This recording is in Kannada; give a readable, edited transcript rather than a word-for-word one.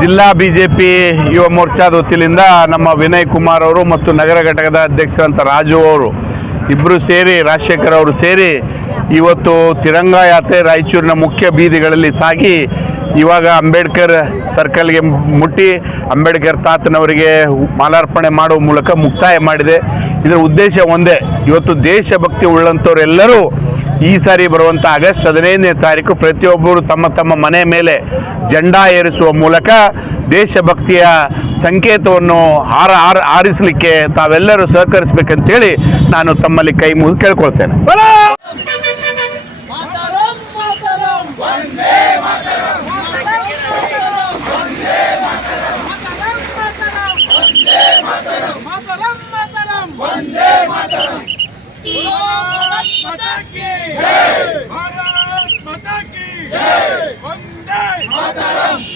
ಜಿಲ್ಲಾ ಬಿಜೆಪಿ ಯುವ ಮೋರ್ಚಾದ ವತಿಯಿಂದ ನಮ್ಮ ವಿನಯ್ ಕುಮಾರ್ ಅವರು ಮತ್ತು ನಗರ ಘಟಕದ ಅಧ್ಯಕ್ಷರಂತ ರಾಜು ಅವರು ಇಬ್ಬರು ಸೇರಿ ರಾಜಶೇಖರ್ ಅವರು ಸೇರಿ ಇವತ್ತು ತಿರಂಗ ಯಾತ್ರೆ ರಾಯಚೂರಿನ ಮುಖ್ಯ ಬೀದಿಗಳಲ್ಲಿ ಸಾಗಿ ಇವಾಗ ಅಂಬೇಡ್ಕರ್ ಸರ್ಕಲ್ಗೆ ಮುಟ್ಟಿ ಅಂಬೇಡ್ಕರ್ ತಾತನವರಿಗೆ ಮಾಲಾರ್ಪಣೆ ಮಾಡುವ ಮೂಲಕ ಮುಕ್ತಾಯ ಮಾಡಿದೆ. ಇದರ ಉದ್ದೇಶ ಒಂದೇ, ಇವತ್ತು ದೇಶಭಕ್ತಿ ಉಳ್ಳಂಥವರೆಲ್ಲರೂ ಈ ಸಾರಿ ಬರುವಂಥ ಆಗಸ್ಟ್ 15ನೇ ತಾರೀಕು ಪ್ರತಿಯೊಬ್ಬರು ತಮ್ಮ ತಮ್ಮ ಮನೆ ಮೇಲೆ ಜೆಂಡಾ ಏರಿಸುವ ಮೂಲಕ ದೇಶಭಕ್ತಿಯ ಸಂಕೇತವನ್ನು ಹಾರಿಸಲಿಕ್ಕೆ ತಾವೆಲ್ಲರೂ ಸಹಕರಿಸಬೇಕಂತೇಳಿ ನಾನು ತಮ್ಮಲ್ಲಿ ಕೈ ಮುಗಿದು ಕೇಳ್ಕೊಳ್ತೇನೆ. भारत माता की जय, वंदे मातरम।